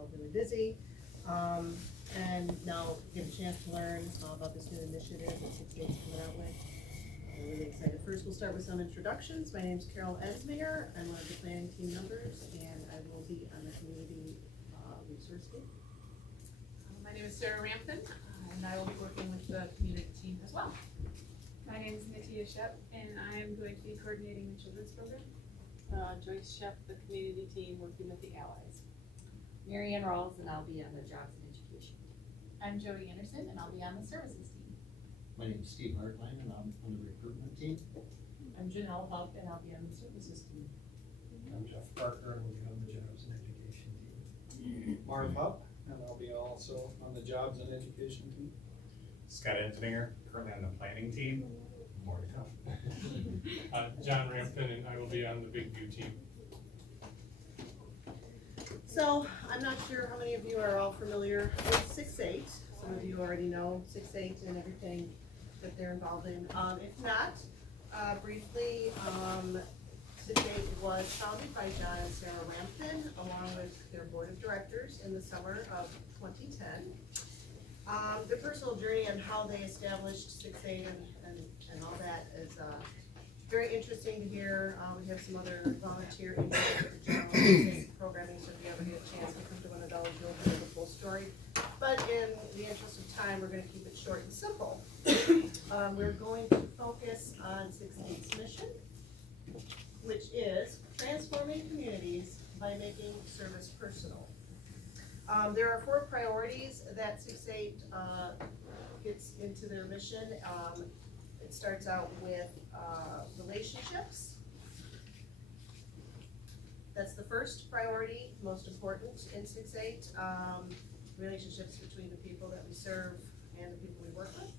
all really busy. And now get a chance to learn about this new initiative that 6-H is coming out with. I'm really excited. First, we'll start with some introductions. My name is Carol Ensminger. I'm one of the planning team members, and I will be on the community resource group. My name is Sarah Rampton, and I will be working with the community team as well. My name is Natia Shep, and I am going to be coordinating the children's program. Joyce Shep, the community team working with the Allies. Marianne Rawls, and I'll be on the Jobs and Education. I'm Jody Anderson, and I'll be on the services team. My name is Steve Hartline, and I'm on the recruitment team. I'm Janelle Huck, and I'll be on the services team. I'm Jeff Parker, and we'll be on the Jobs and Education team. Marv Hupp, and I'll be also on the Jobs and Education team. Scott Ensminger, currently on the planning team. More to come. John Rampton, and I will be on the Big View team. So, I'm not sure how many of you are all familiar with 6-8. Some of you already know 6-8 and everything that they're involved in. If not, briefly, 6-8 was founded by John and Sarah Rampton along with their board of directors in the summer of 2010. Their personal journey and how they established 6-8 and all that is very interesting to hear. We have some other volunteer input for the general 6-8 programming, so if you ever get a chance to come to one of those, you'll hear the full story. But in the interest of time, we're going to keep it short and simple. We're going to focus on 6-8's mission, which is transforming communities by making service personal. There are 4 priorities that 6-8 gets into their mission. It starts out with relationships. That's the first priority, most important in 6-8. Relationships between the people that we serve and the people we work with.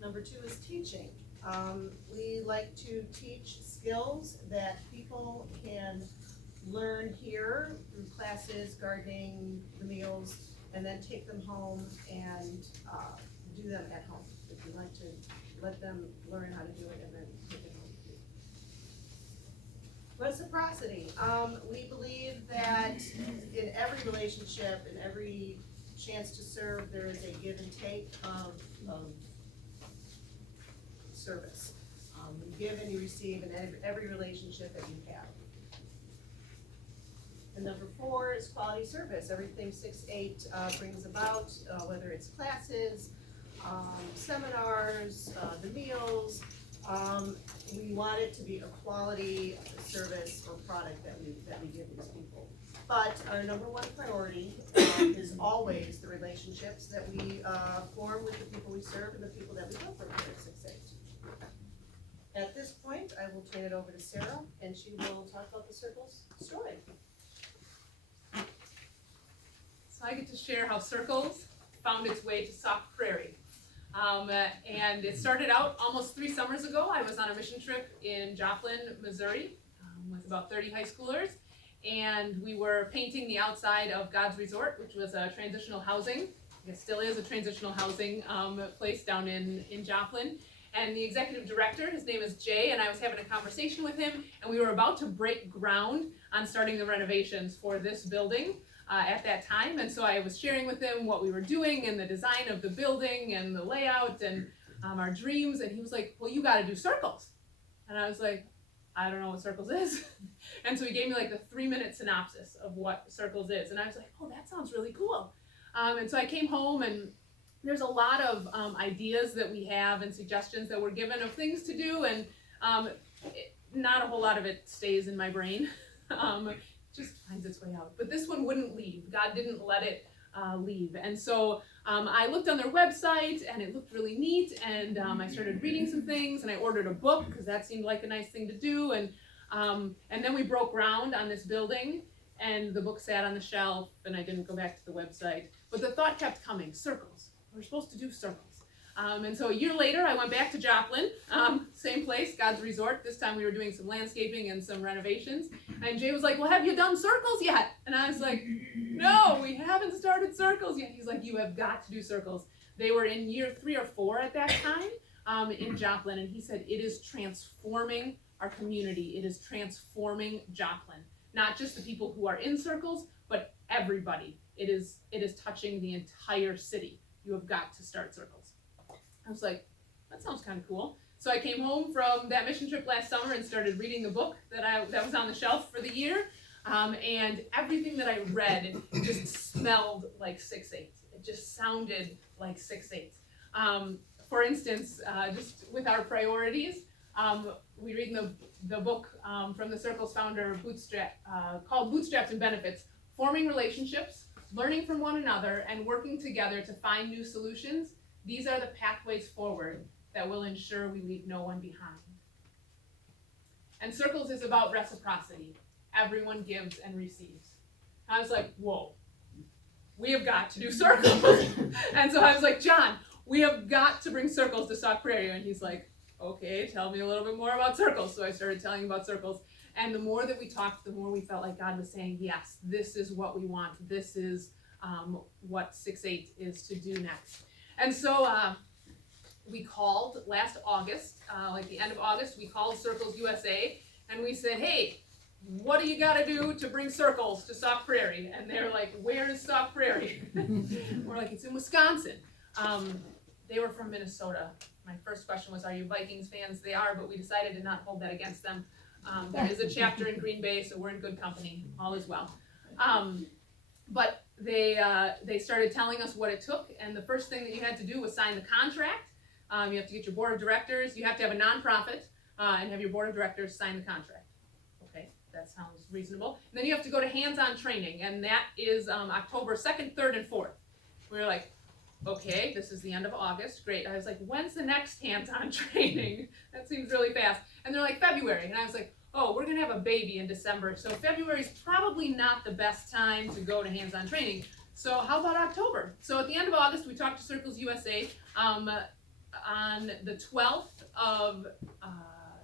Number 2 is teaching. We like to teach skills that people can learn here through classes, gardening, the meals, and then take them home and do them at home. If you like to let them learn how to do it and then take it home. Reciprocity. We believe that in every relationship, in every chance to serve, there is a give and take of service. You give and you receive in every relationship that you have. And number 4 is quality service. Everything 6-8 brings about, whether it's classes, seminars, the meals, we want it to be a quality service or product that we give these people. But our number 1 priority is always the relationships that we form with the people we serve and the people that we help here at 6-8. At this point, I will turn it over to Sarah, and she will talk about the Circles story. So I get to share how Circles found its way to Sauk Prairie. And it started out almost 3 summers ago. I was on a mission trip in Joplin, Missouri, with about 30 high schoolers. And we were painting the outside of God's Resort, which was a transitional housing. It still is a transitional housing place down in Joplin. And the executive director, his name is Jay, and I was having a conversation with him, and we were about to break ground on starting the renovations for this building at that time. And so I was sharing with him what we were doing and the design of the building and the layout and our dreams. And he was like, well, you got to do Circles. And I was like, I don't know what Circles is. And so he gave me like the 3-minute synopsis of what Circles is. And I was like, oh, that sounds really cool. And so I came home, and there's a lot of ideas that we have and suggestions that we're given of things to do. And not a whole lot of it stays in my brain. Just finds its way out. But this one wouldn't leave. God didn't let it leave. And so I looked on their website, and it looked really neat, and I started reading some things, and I ordered a book because that seemed like a nice thing to do. And then we broke ground on this building, and the book sat on the shelf, and I didn't go back to the website. But the thought kept coming, Circles. We're supposed to do Circles. And so a year later, I went back to Joplin, same place, God's Resort. This time we were doing some landscaping and some renovations. And Jay was like, well, have you done Circles yet? And I was like, no, we haven't started Circles yet. He's like, you have got to do Circles. They were in year 3 or 4 at that time in Joplin. And he said, it is transforming our community. It is transforming Joplin. not just the people who are in Circles, but everybody. It is touching the entire city. You have got to start Circles. I was like, that sounds kind of cool. So I came home from that mission trip last summer and started reading the book that was on the shelf for the year. And everything that I read just smelled like 6/8. It just sounded like 6/8. For instance, just with our priorities, we read in the book from the Circles founder called Bootstraps and Benefits, forming relationships, learning from one another, and working together to find new solutions. These are the pathways forward that will ensure we leave no one behind. And Circles is about reciprocity. Everyone gives and receives. I was like, whoa, we have got to do Circles. And so I was like, John, we have got to bring Circles to Sauk Prairie. And he's like, okay, tell me a little bit more about Circles. So I started telling him about Circles. And the more that we talked, the more we felt like God was saying, yes, this is what we want. This is what 6/8 is to do next. And so we called last August, like the end of August, we called Circles USA, and we said, hey, what do you got to do to bring Circles to Sauk Prairie? And they're like, where is Sauk Prairie? We're like, it's in Wisconsin. They were from Minnesota. My first question was, are you Vikings fans? They are, but we decided to not hold that against them. There is a chapter in Green Bay, so we're in good company. All is well. But they started telling us what it took, and the first thing that you had to do was sign the contract. You have to get your board of directors. You have to have a nonprofit and have your board of directors sign the contract. Okay, that sounds reasonable. And then you have to go to hands-on training, and that is October 2nd, 3rd, and 4th. We were like, okay, this is the end of August. Great. I was like, when's the next hands-on training? That seems really fast. And they're like, February. And I was like, oh, we're going to have a baby in December, so February is probably not the best time to go to hands-on training. So how about October? So at the end of August, we talked to Circles USA. On the 12th of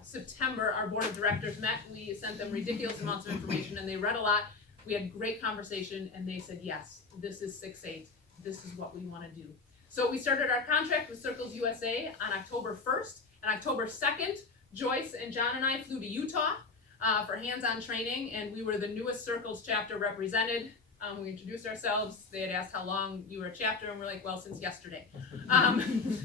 September, our board of directors met. We sent them ridiculous amounts of information, and they read a lot. We had great conversation, and they said, yes, this is 6/8. This is what we want to do. So we started our contract with Circles USA on October 1st. And October 2nd, Joyce and John and I flew to Utah for hands-on training, and we were the newest Circles chapter represented. We introduced ourselves. They had asked how long you were a chapter, and we're like, well, since yesterday.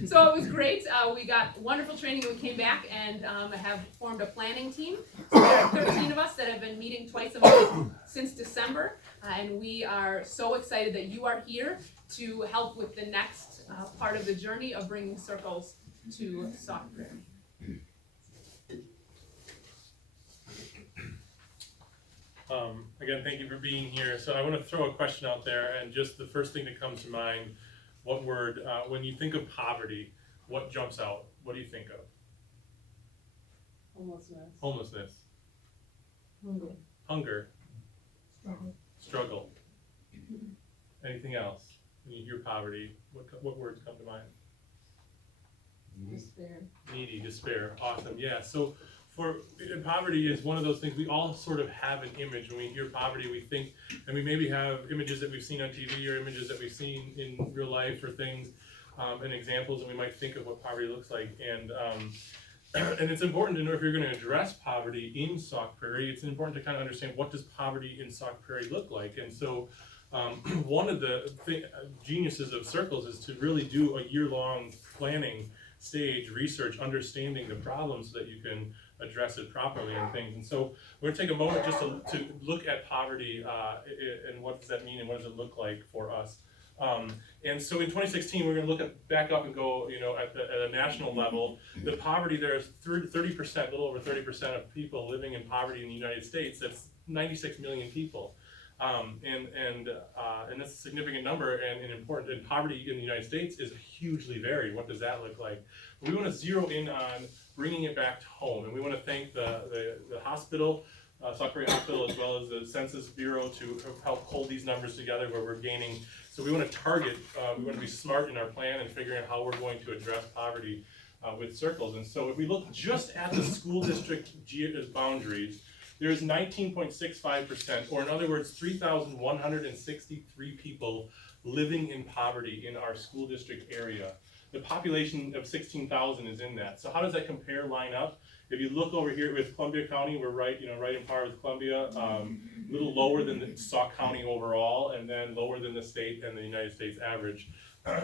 So it was great. We got wonderful training, and we came back and have formed a planning team. So there are 13 of us that have been meeting twice a month since December, and we are so excited that you are here to help with the next part of the journey of bringing Circles to Sauk Prairie. Again, thank you for being here. So I want to throw a question out there, and just the first thing that comes to mind, what word, when you think of poverty, what jumps out? What do you think of? Homelessness. Homelessness. Hunger. Hunger. Struggle. Struggle. Anything else? When you hear poverty, what words come to mind? Despair. Needy, despair. Awesome. Yeah. So poverty is one of those things we all sort of have an image. When we hear poverty, we think, and we maybe have images that we've seen on TV or images that we've seen in real life or things and examples, and we might think of what poverty looks like. And and it's important to know, if you're going to address poverty in Sauk Prairie, it's important to kind of understand, what does poverty in Sauk Prairie look like? And so one of the geniuses of Circles is to really do a year-long planning stage research, understanding the problems so that you can address it properly and things. And so we're going to take a moment just to look at poverty and what does that mean and what does it look like for us. And so in 2016, we're going to look back up and go, at a national level. The poverty there is 30%, a little over 30% of people living in poverty in the United States. That's 96 million people. And that's a significant number and important. And poverty in the United States is hugely varied. What does that look like? We want to zero in on bringing it back to home, and we want to thank the hospital, Sauk Prairie Hospital, as well as the Census Bureau to help hold these numbers together where we're gaining. So we want to target, we want to be smart in our plan and figuring out how we're going to address poverty with Circles. And so if we look just at the school district boundaries, there's 19.65%, or in other words, 3,163 people living in poverty in our school district area. the population of 16,000 is in that. So how does that line up? If you look over here with Columbia County, we're right in par with Columbia, a little lower than the Sauk County overall, and then lower than the state and the United States average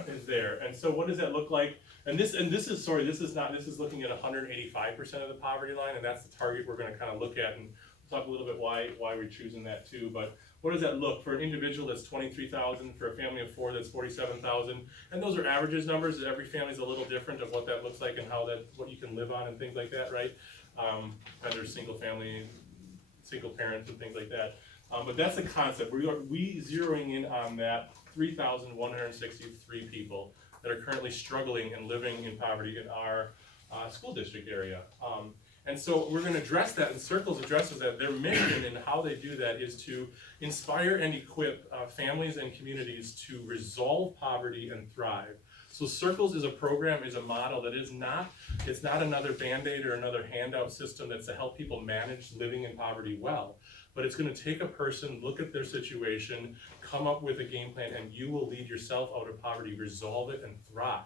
is there. And so what does that look like? And this is looking at 185% of the poverty line, and that's the target we're gonna kind of look at, and we'll talk a little bit why we're choosing that too. But what does that look? For an individual, that's 23,000. For a family of 4, that's 47,000. And those are averages numbers. Every family's a little different of what that looks like and what you can live on and things like that, right? And there's single family, single parents and things like that. But that's the concept. We zeroing in on that 3,163 people that are currently struggling and living in poverty in our school district area. And so we're gonna address that, and Circles addresses that. Their mission and how they do that is to inspire and equip families and communities to resolve poverty and thrive. So Circles is a program, is a model that it's not another Band-Aid or another handout system that's to help people manage living in poverty well. But it's gonna take a person, look at their situation, come up with a game plan, and you will lead yourself out of poverty, resolve it, and thrive.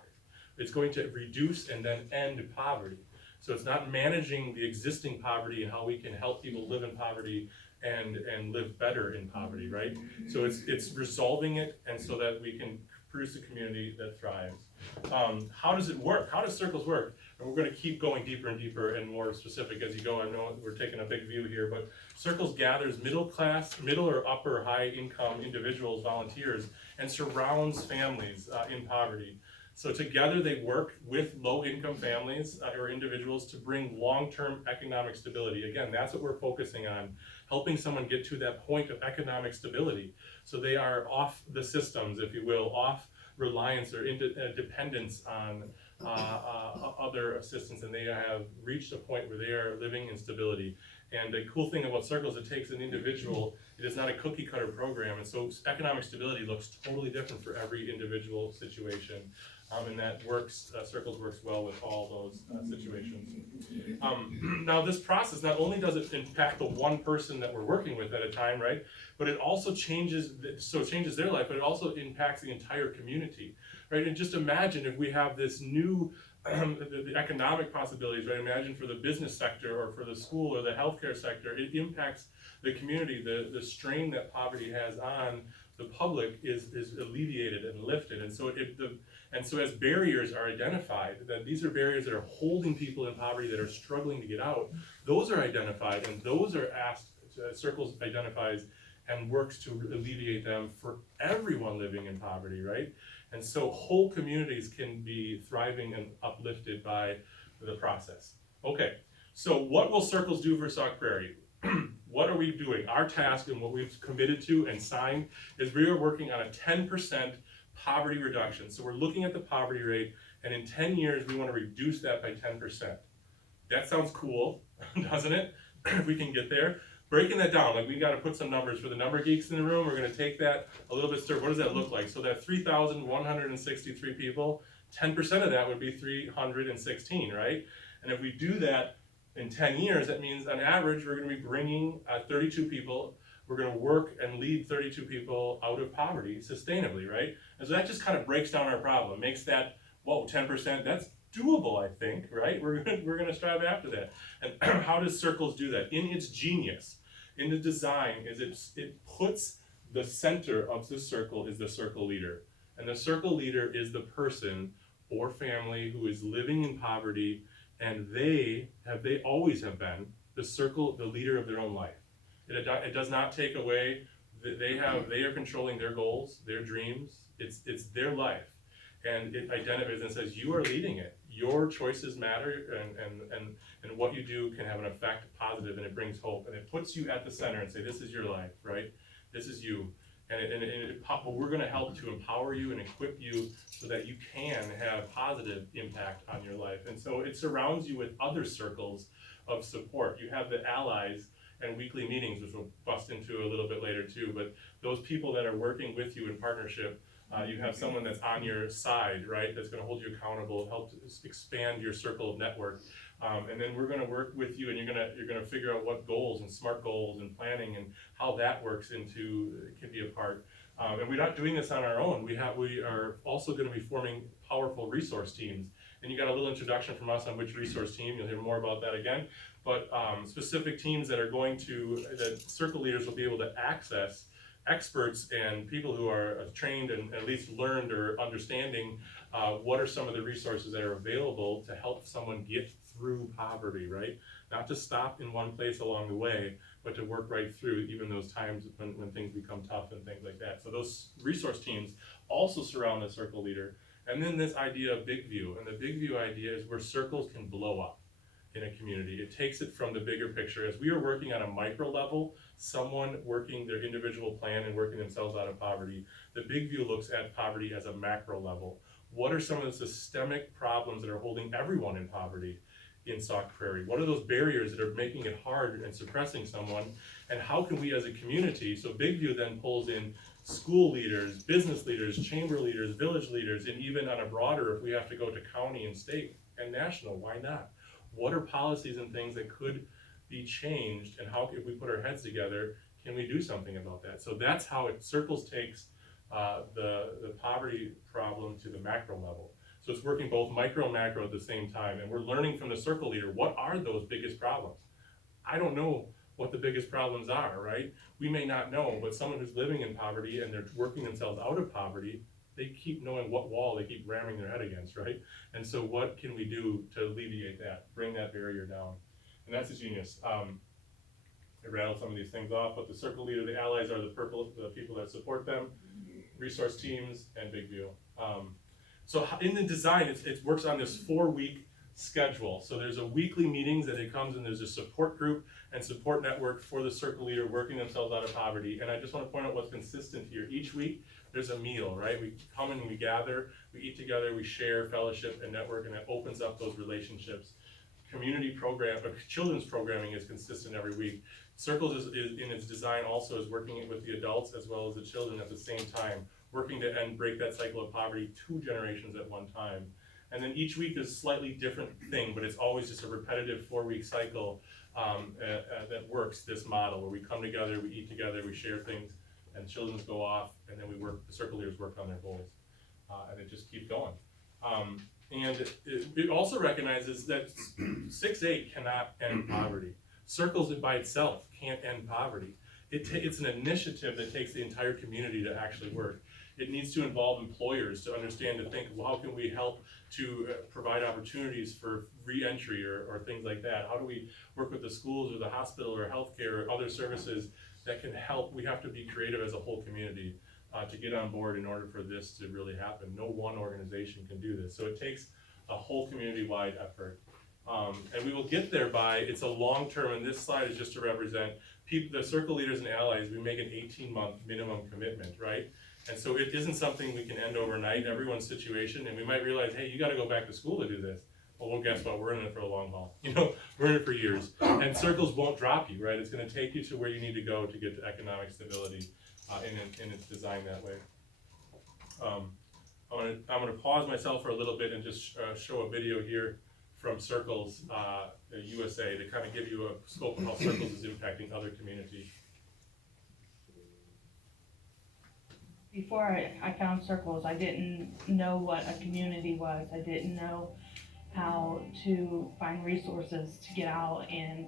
It's going to reduce and then end poverty. So it's not managing the existing poverty and how we can help people live in poverty and live better in poverty, right? So it's resolving it, and so that we can produce a community that thrives. How does it work? How does Circles work? And we're gonna keep going deeper and deeper and more specific as you go. I know we're taking a big view here, but Circles gathers middle or upper high income individuals, volunteers, and surrounds families in poverty. So together they work with low-income families or individuals to bring long-term economic stability. Again, that's what we're focusing on, helping someone get to that point of economic stability. So they are off the systems, if you will, off reliance or dependence on other assistance, and they have reached a point where they are living in stability. And the cool thing about Circles, it takes an individual, it is not a cookie cutter program, and so economic stability looks totally different for every individual situation. And that works, Circles works well with all those situations. Now this process, not only does it impact the one person that we're working with at a time, right? But it also changes their life, but it also impacts the entire community, right? And just imagine if we have this new, the economic possibilities, right? Imagine for the business sector or for the school or the healthcare sector, it impacts the community. The strain that poverty has on the public is alleviated and lifted. And so as barriers are identified, that these are barriers that are holding people in poverty that are struggling to get out, those are identified, and those are Circles identifies and works to alleviate them for everyone living in poverty, right? And so whole communities can be thriving and uplifted by the process. Okay, so what will Circles do for Sauk Prairie? What are we doing? Our task and what we've committed to and signed is we are working on a 10% poverty reduction. So we're looking at the poverty rate, and in 10 years, we want to reduce that by 10%. That sounds cool, doesn't it? If we can get there. Breaking that down, like we got to put some numbers for the number geeks in the room. We're going to take that a little bit further. What does that look like? So that 3,163 people, 10% of that would be 316, right? And if we do that in 10 years, that means on average, we're going to be bringing 32 people. We're going to work and lead 32 people out of poverty sustainably, right? And so that just kind of breaks down our problem, makes that, whoa, 10%, that's doable, I think, right? We're gonna strive after that. And how does Circles do that? In its genius, in the design, is it puts the center of the circle is the circle leader. And the circle leader is the person or family who is living in poverty, and they always have been the leader of their own life. It does not take away, they are controlling their goals, their dreams, it's their life. And it identifies and says, you are leading it. Your choices matter, and what you do can have an effect, positive, and it brings hope. And it puts you at the center and say, this is your life, right? This is you. But we're gonna help to empower you and equip you so that you can have positive impact on your life. And so it surrounds you with other circles of support. You have the allies and weekly meetings, which we'll bust into a little bit later too, but those people that are working with you in partnership, you have someone that's on your side, right, that's going to hold you accountable, help to expand your circle of network, and then we're going to work with you, and you're going to figure out what goals and smart goals and planning and how that works into can be a part. And we're not doing this on our own. We are also gonna be forming powerful resource teams. And you got a little introduction from us on which resource team, you'll hear more about that again. But specific teams that are that circle leaders will be able to access experts and people who are trained and at least learned or understanding what are some of the resources that are available to help someone get through poverty, right? Not to stop in one place along the way, but to work right through even those times when things become tough and things like that. So those resource teams also surround the circle leader. And then this idea of big view, and the big view idea is where circles can blow up in a community. It takes it from the bigger picture. As we are working on a micro level, someone working their individual plan and working themselves out of poverty, the big view looks at poverty as a macro level. What are some of the systemic problems that are holding everyone in poverty in Sauk Prairie? What are those barriers that are making it hard and suppressing someone? And how can we as a community, so big view then pulls in school leaders, business leaders, chamber leaders, village leaders, and even on a broader, if we have to go to county and state and national, why not? What are policies and things that could be changed, and how, if we put our heads together, can we do something about that? So that's how Circles takes the poverty problem to the macro level. So it's working both micro and macro at the same time, and we're learning from the circle leader, what are those biggest problems? I don't know what the biggest problems are, right? We may not know, but someone who's living in poverty and they're working themselves out of poverty, they keep knowing what wall they keep ramming their head against, right? And so what can we do to alleviate that, bring that barrier down? And that's its genius. I rattled some of these things off, but the circle leader, the allies are the people that support them, resource teams, and big view. So in the design, it works on this 4-week schedule. So there's a weekly meetings that it comes and there's a support group and support network for the circle leader working themselves out of poverty. And I just want to point out what's consistent here. Each week, there's a meal, right? We come and we gather, we eat together, we share, fellowship, and network, and it opens up those relationships. Community program, children's programming is consistent every week. Circles is in its design also is working with the adults as well as the children at the same time, working to break that cycle of poverty 2 generations at one time. And then each week is a slightly different thing, but it's always just a repetitive 4-week cycle that works this model where we come together, we eat together, we share things, and children go off, and then the circle leaders work on their goals, and it just keeps going. And it also recognizes that 6-8 cannot end poverty. Circles by itself can't end poverty. It's an initiative that takes the entire community to actually work. It needs to involve employers to understand, to think, well, how can we help to provide opportunities for re-entry or things like that? How do we work with the schools or the hospital or healthcare or other services that can help? We have to be creative as a whole community to get on board in order for this to really happen. No one organization can do this. So it takes a whole community-wide effort. And we will get there it's a long-term, and this slide is just to represent the circle leaders and allies. We make an 18-month minimum commitment, right? And so it isn't something we can end overnight, everyone's situation, and we might realize, hey, you gotta go back to school to do this. Well, guess what, we're in it for a long haul. We're in it for years. And Circles won't drop you, right? It's gonna take you to where you need to go to get to economic stability, and it's designed that way. I'm gonna pause myself for a little bit and just show a video here from Circles USA to kind of give you a scope of how Circles is impacting other communities. Before I found Circles, I didn't know what a community was. I didn't know how to find resources to get out and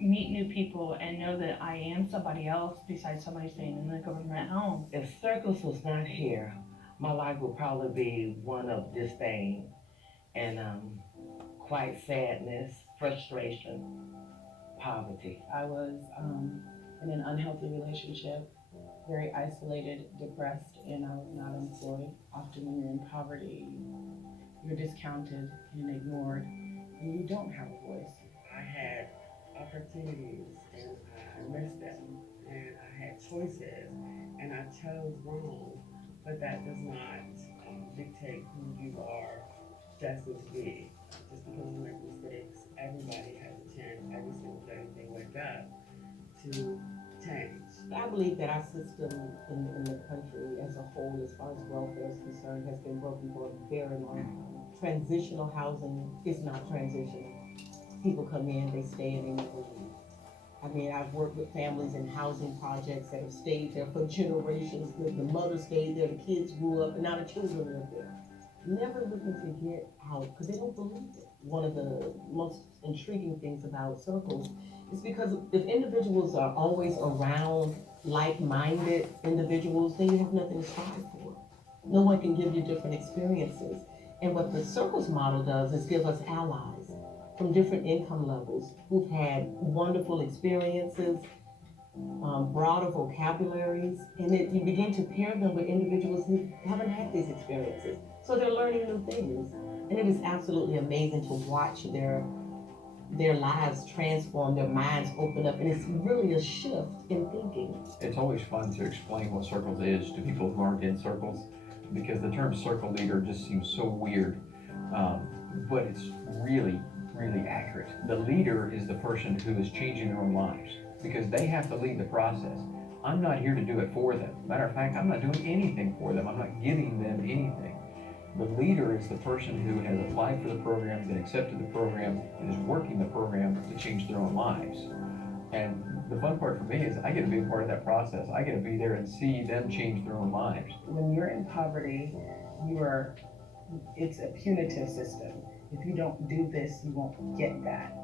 meet new people and know that I am somebody else besides somebody staying in the government home. If Circles was not here, my life would probably be one of disdain and quite sadness, frustration, poverty. I was in an unhealthy relationship, very isolated, depressed, and I was not employed. Often when you're in poverty, you're discounted and ignored, and you don't have a voice. I had opportunities and I missed them, and I had choices and I chose wrong, but that does not dictate who you are destined to be. Just because you make mistakes, everybody has a chance every single day they wake up to change. I believe that our system in the country as a whole, as far as welfare is concerned, has been broken for a very long time. Transitional housing is not transitional. People come in, they stay, and they never leave. I mean, I've worked with families in housing projects that have stayed there for generations. The mother stayed there, the kids grew up, and now the children live there. Never looking to get out because they don't believe it. One of the most intriguing things about Circles is because if individuals are always around like-minded individuals, then you have nothing to strive for. No one can give you different experiences. And what the Circles model does is give us allies from different income levels who've had wonderful experiences, broader vocabularies, and you begin to pair them with individuals who haven't had these experiences. So they're learning new things. And it is absolutely amazing to watch their lives transform, their minds open up, and it's really a shift in thinking. It's always fun to explain what Circles is to people who aren't in Circles, because the term circle leader just seems so weird, but it's really accurate. The leader is the person who is changing their own lives, because they have to lead the process. I'm not here to do it for them. Matter of fact, I'm not doing anything for them. I'm not giving them anything. The leader is the person who has applied for the program, been accepted the program, and is working the program to change their own lives. And the fun part for me is I get to be a part of that process. I get to be there and see them change their own lives. When you're in poverty, it's a punitive system. If you don't do this, you won't get that.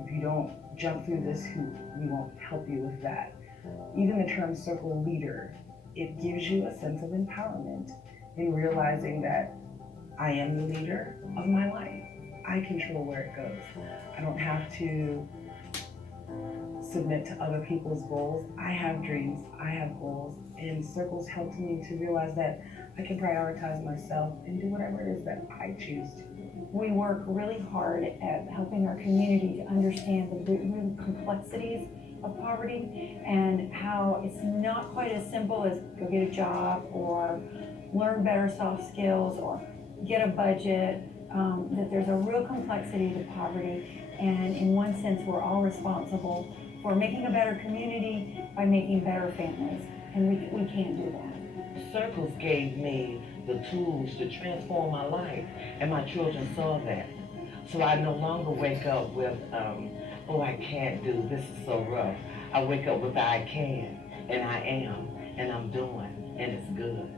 If you don't jump through this hoop, we won't help you with that. Even the term circle leader, it gives you a sense of empowerment in realizing that I am the leader of my life. I control where it goes. I don't have to submit to other people's goals. I have dreams, I have goals, and Circles helped me to realize that I can prioritize myself and do whatever it is that I choose to do. We work really hard at helping our community to understand the real complexities of poverty and how it's not quite as simple as go get a job or learn better soft skills or get a budget, that there's a real complexity to poverty, and in one sense we're all responsible for making a better community by making better families, and we can't do that. Circles gave me the tools to transform my life, and my children saw that. So I no longer wake up with, oh, I can't do, this is so rough. I wake up with I can, and I am, and I'm doing, and it's good.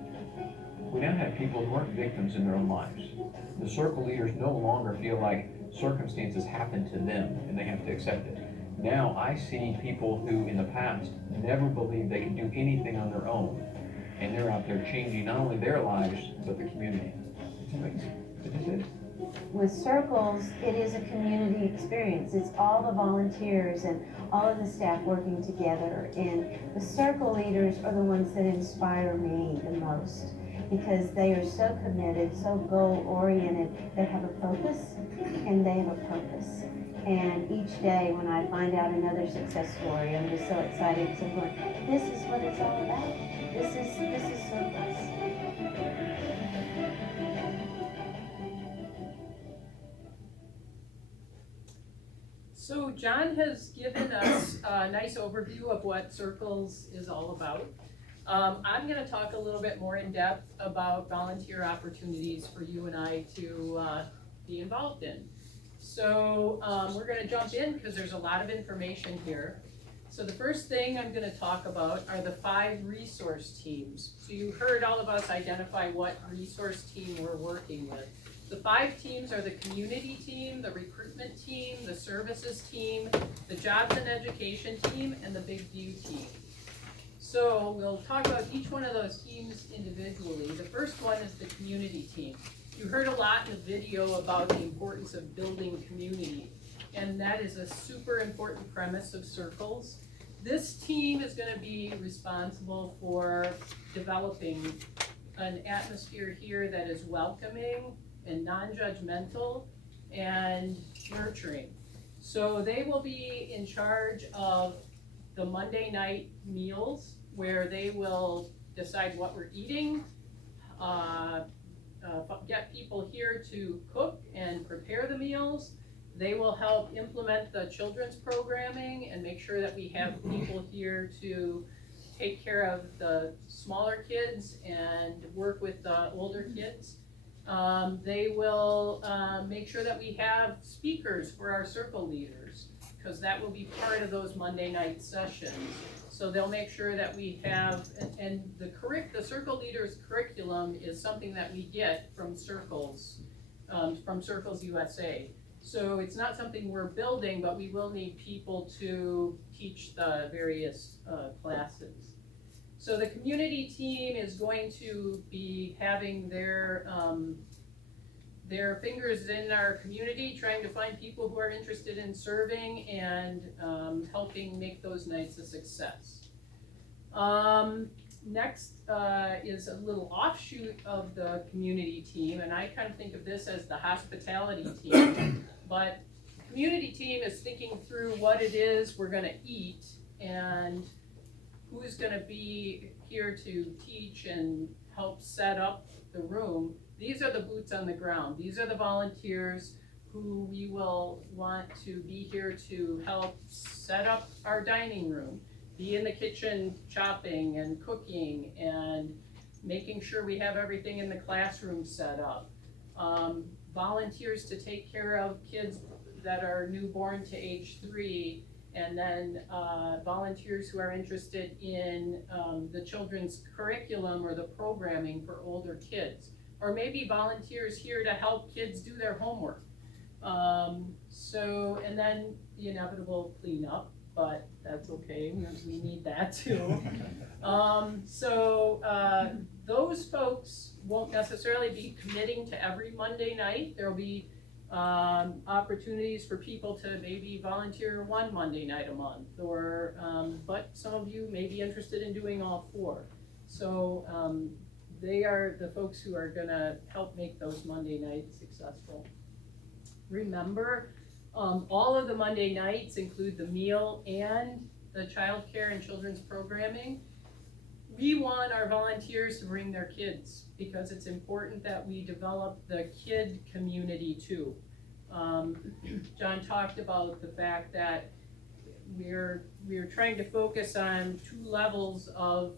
We now have people who aren't victims in their own lives. The circle leaders no longer feel like circumstances happen to them and they have to accept it. Now I see people who in the past never believed they could do anything on their own, and they're out there changing not only their lives, but the community. It's amazing. It just is. With Circles, it is a community experience. It's all the volunteers and all of the staff working together, and the circle leaders are the ones that inspire me the most, because they are so committed, so goal-oriented. They have a focus and they have a purpose. And each day when I find out another success story, I'm just so excited because I'm going, this is what it's all about. This is Circles. So John has given us a nice overview of what Circles is all about. I'm going to talk a little bit more in depth about volunteer opportunities for you and I to be involved in. So we're going to jump in because there's a lot of information here. So the first thing I'm going to talk about are the 5 resource teams. So you heard all of us identify what resource team we're working with. The 5 teams are the community team, the recruitment team, the services team, the jobs and education team, and the Big View team. So we'll talk about each one of those teams individually. The first one is the community team. You heard a lot in the video about the importance of building community, and that is a super important premise of Circles. This team is going to be responsible for developing an atmosphere here that is welcoming and non-judgmental and nurturing. So they will be in charge of the Monday night meals, where they will decide what we're eating, get people here to cook and prepare the meals. They will help implement the children's programming and make sure that we have people here to take care of the smaller kids and work with the older kids. They will make sure that we have speakers for our circle leaders, because that will be part of those Monday night sessions. So they'll make sure that we have, and the Circle Leaders curriculum is something that we get from Circles USA. So it's not something we're building, but we will need people to teach the various classes. So the community team is going to be having their fingers in our community, trying to find people who are interested in serving and helping make those nights a success. Next is a little offshoot of the community team, and I kind of think of this as the hospitality team, but community team is thinking through what it is we're gonna eat and who's gonna be here to teach and help set up the room. These are the boots on the ground. These are the volunteers who we will want to be here to help set up our dining room, be in the kitchen chopping and cooking and making sure we have everything in the classroom set up. Volunteers to take care of kids that are newborn to age 3, and then volunteers who are interested in the children's curriculum or the programming for older kids. Or maybe volunteers here to help kids do their homework. And then the inevitable cleanup, but that's okay, we need that too. Those folks won't necessarily be committing to every Monday night. There'll be opportunities for people to maybe volunteer one Monday night a month, or but some of you may be interested in doing all 4. So they are the folks who are gonna help make those Monday nights successful. Remember, all of the Monday nights include the meal and the child care and children's programming. We want our volunteers to bring their kids because it's important that we develop the kid community too. John talked about the fact that we're trying to focus on 2 levels of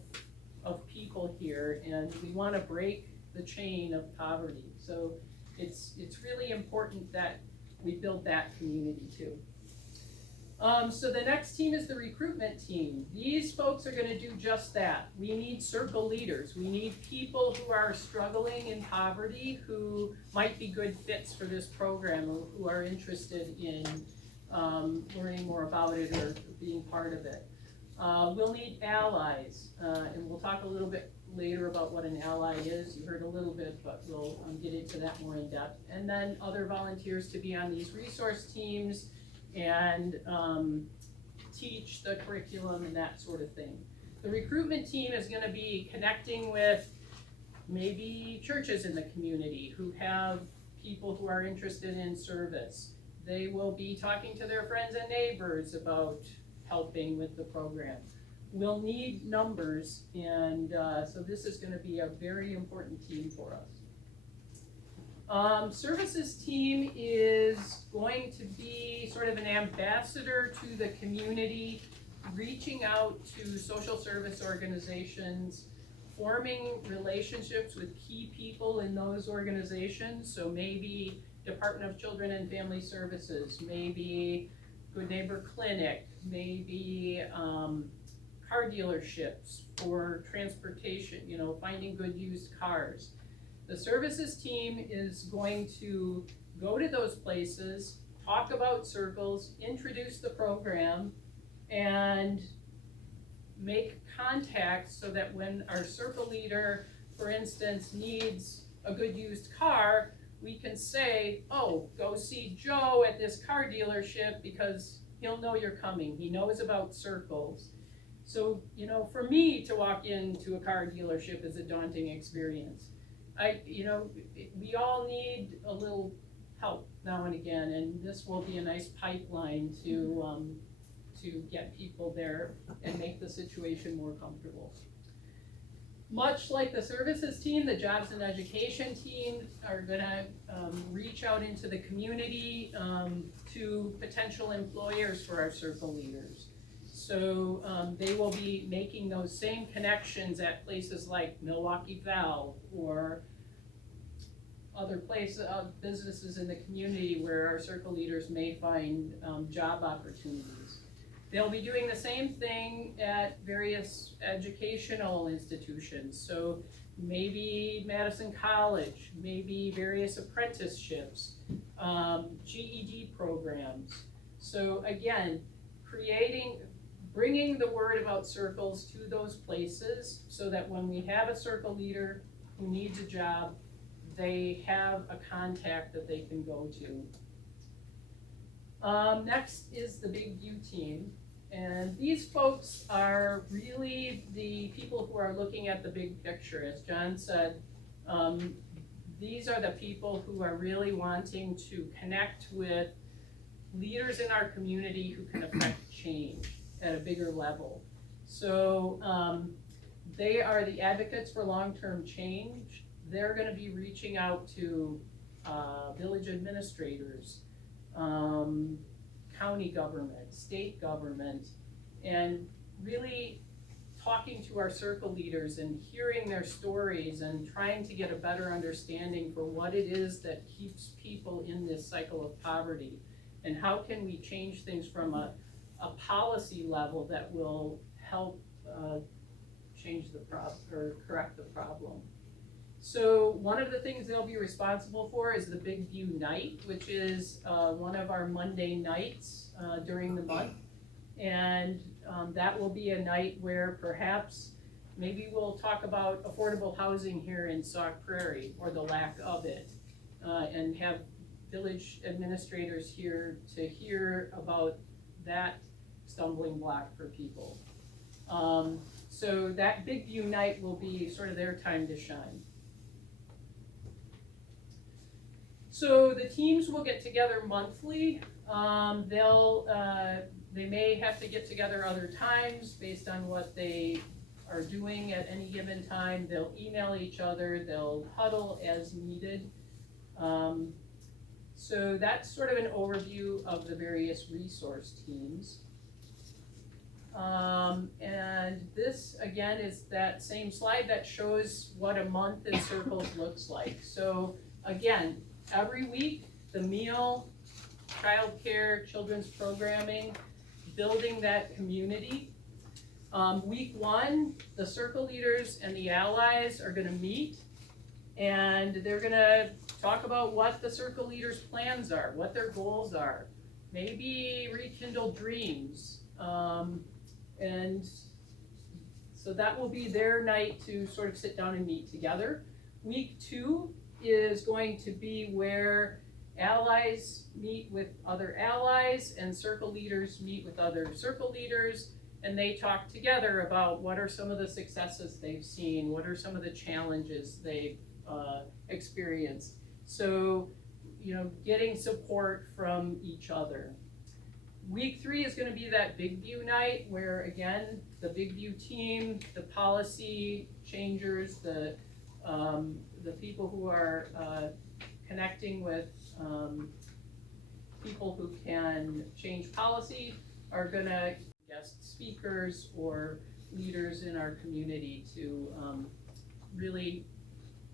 people here, and we want to break the chain of poverty. So it's really important that we build that community too. So the next team is the recruitment team. These folks are going to do just that. We need circle leaders. We need people who are struggling in poverty, who might be good fits for this program, or who are interested in learning more about it or being part of it. We'll need allies, and we'll talk a little bit later about what an ally is. You heard a little bit, but we'll get into that more in depth. And then other volunteers to be on these resource teams and teach the curriculum and that sort of thing. The recruitment team is going to be connecting with maybe churches in the community who have people who are interested in service. They will be talking to their friends and neighbors about helping with the program. We'll need numbers, and so this is going to be a very important team for us. Services team is going to be sort of an ambassador to the community, reaching out to social service organizations, forming relationships with key people in those organizations. So maybe Department of Children and Family Services, maybe Good Neighbor Clinic, maybe car dealerships for transportation, finding good used cars. The services team is going to go to those places, talk about Circles, introduce the program, and make contacts so that when our circle leader, for instance, needs a good used car, we can say, oh, go see Joe at this car dealership because he'll know you're coming. He knows about Circles. So, for me to walk into a car dealership is a daunting experience. We all need a little help now and again, and this will be a nice pipeline to get people there and make the situation more comfortable. Much like the services team, the jobs and education team are gonna reach out into the community to potential employers for our circle leaders. So they will be making those same connections at places like Milwaukee Valve or other places, businesses in the community where our circle leaders may find job opportunities. They'll be doing the same thing at various educational institutions. So maybe Madison College, maybe various apprenticeships, GED programs. So again, bringing the word about circles to those places so that when we have a circle leader who needs a job, they have a contact that they can go to. Next is the Big View team. And these folks are really the people who are looking at the big picture. As John said, these are the people who are really wanting to connect with leaders in our community who can affect change at a bigger level. So they are the advocates for long-term change. They're going to be reaching out to village administrators, county government, state government, and really talking to our circle leaders and hearing their stories and trying to get a better understanding for what it is that keeps people in this cycle of poverty, and how can we change things from a policy level that will help change the problem or correct the problem. So one of the things they'll be responsible for is the Big View Night, which is one of our Monday nights during the month. And that will be a night where perhaps maybe we'll talk about affordable housing here in Sauk Prairie, or the lack of it, and have village administrators here to hear about that stumbling block for people. So that Big View Night will be sort of their time to shine. So the teams will get together monthly. They may have to get together other times based on what they are doing at any given time. They'll email each other, they'll huddle as needed. So that's sort of an overview of the various resource teams. And this, again, is that same slide that shows what a month in circles looks like. So again, every week, the meal, childcare, children's programming, building that community. Week one, the circle leaders and the allies are gonna meet, and they're gonna talk about what the circle leaders' plans are, what their goals are, maybe rekindle dreams. And so that will be their night to sort of sit down and meet together. Week two is going to be where allies meet with other allies and circle leaders meet with other circle leaders, and they talk together about what are some of the successes they've seen, what are some of the challenges they've experienced. So, you know, getting support from each other. Week three is going to be that Big View night where, again, the Big View team, the policy changers, the people who are connecting with people who can change policy are going to guest speakers or leaders in our community to really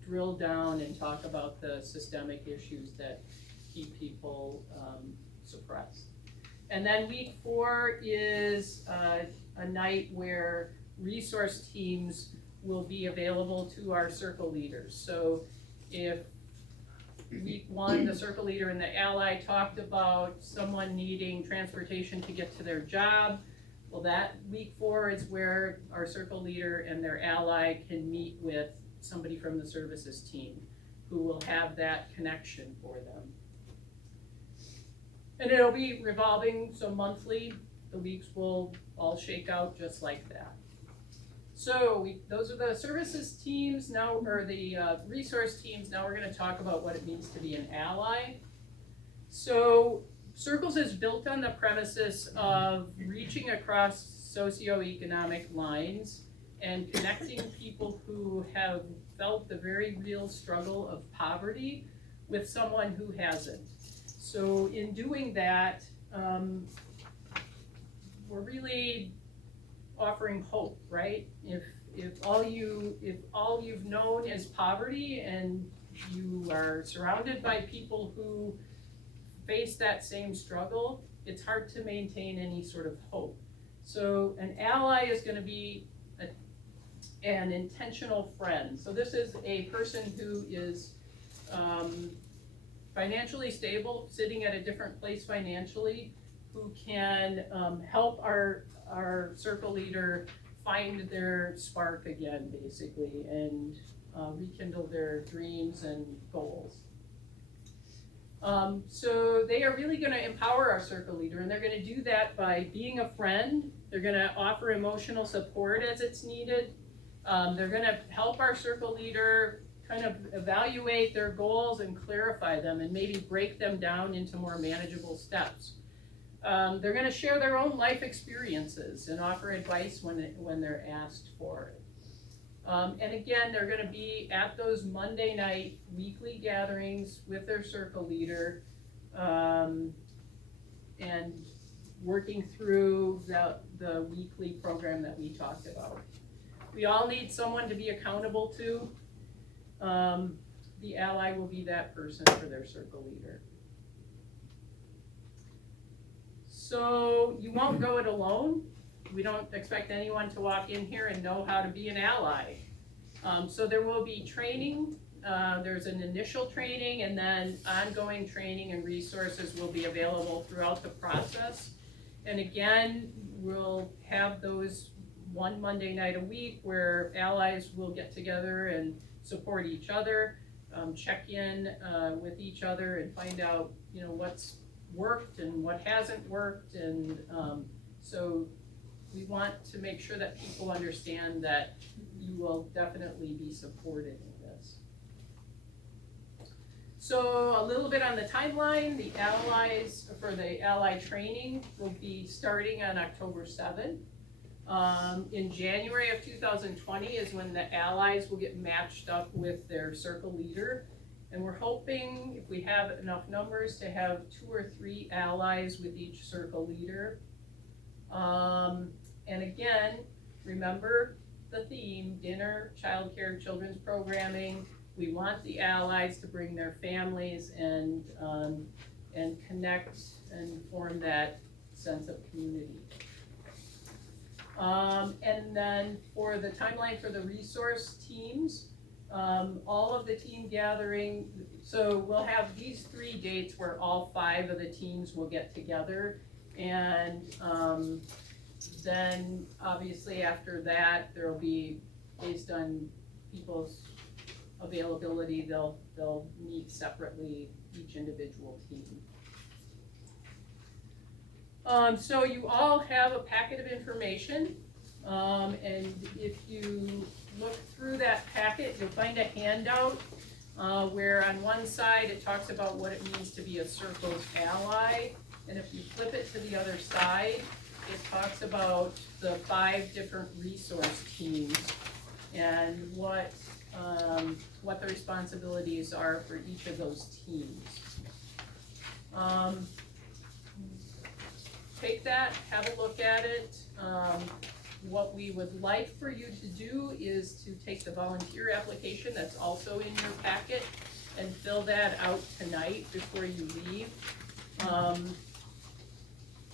drill down and talk about the systemic issues that keep people suppressed. And then week four is a night where resource teams will be available to our circle leaders. So if week one, the circle leader and the ally talked about someone needing transportation to get to their job, well, that week four is where our circle leader and their ally can meet with somebody from the services team who will have that connection for them. And it'll be revolving, so monthly, the weeks will all shake out just like that. So those are the services teams now, or the resource teams. Now we're going to talk about what it means to be an ally. So Circles is built on the premises of reaching across socioeconomic lines and connecting people who have felt the very real struggle of poverty with someone who hasn't. So in doing that, we're really offering hope, right? If all you've known is poverty and you are surrounded by people who face that same struggle, it's hard to maintain any sort of hope. So an ally is gonna be an intentional friend. So this is a person who is financially stable, sitting at a different place financially, who can help our circle leader find their spark again, basically, and rekindle their dreams and goals. So they are really gonna empower our circle leader, and they're gonna do that by being a friend. They're gonna offer emotional support as it's needed. They're gonna help our circle leader kind of evaluate their goals and clarify them and maybe break them down into more manageable steps. They're gonna share their own life experiences and offer advice when they're asked for it. And again, they're gonna be at those Monday night weekly gatherings with their circle leader, and working through the weekly program that we talked about. We all need someone to be accountable to. The ally will be that person for their circle leader. So you won't go it alone. We don't expect anyone to walk in here and know how to be an ally. So there will be training. There's an initial training, and then ongoing training and resources will be available throughout the process. And again, we'll have those one Monday night a week where allies will get together and support each other, check in with each other and find out, what's worked and what hasn't worked. And so we want to make sure that people understand that you will definitely be supported in this. So a little bit on the timeline, the allies for the ally training will be starting on October 7th. In January of 2020 is when the allies will get matched up with their circle leader. And we're hoping, if we have enough numbers, to have 2 or 3 allies with each circle leader. And again, remember the theme: dinner, childcare, children's programming. We want the allies to bring their families and connect and form that sense of community. And then for the timeline for the resource teams, all of the team gathering, so we'll have these 3 dates where all 5 of the teams will get together, and then obviously after that, there'll be, based on people's availability, they'll meet separately, each individual team. So you all have a packet of information, and if you look through that packet, you'll find a handout where on one side it talks about what it means to be a Circles ally, and if you flip it to the other side, it talks about the 5 different resource teams and what the responsibilities are for each of those teams. Take that, have a look at it. What we would like for you to do is to take the volunteer application that's also in your packet and fill that out tonight before you leave.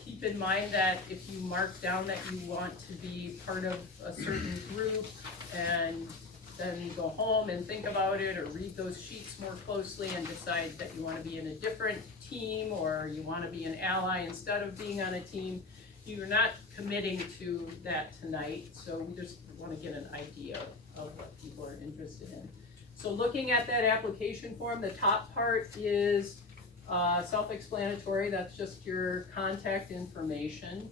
Keep in mind that if you mark down that you want to be part of a certain group and then you go home and think about it or read those sheets more closely and decide that you want to be in a different team or you want to be an ally instead of being on a team, you're not committing to that tonight. So we just want to get an idea of what people are interested in. So looking at that application form, the top part is self-explanatory. That's just your contact information.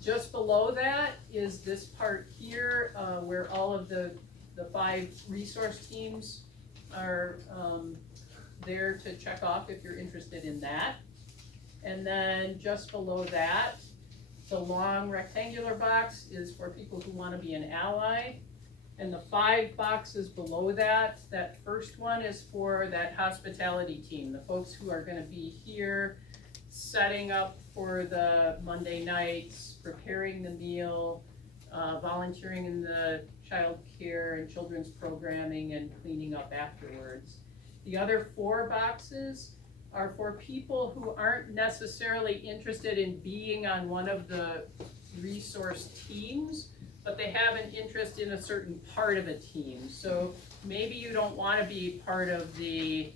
Just below that is this part here where all of the 5 resource teams are there to check off if you're interested in that. And then just below that, the long rectangular box is for people who want to be an ally. And the 5 boxes below that, that first one is for that hospitality team, the folks who are going to be here setting up for the Monday nights, preparing the meal, volunteering in the child care and children's programming and cleaning up afterwards. The other 4 boxes are for people who aren't necessarily interested in being on one of the resource teams, but they have an interest in a certain part of a team. So maybe you don't want to be part of the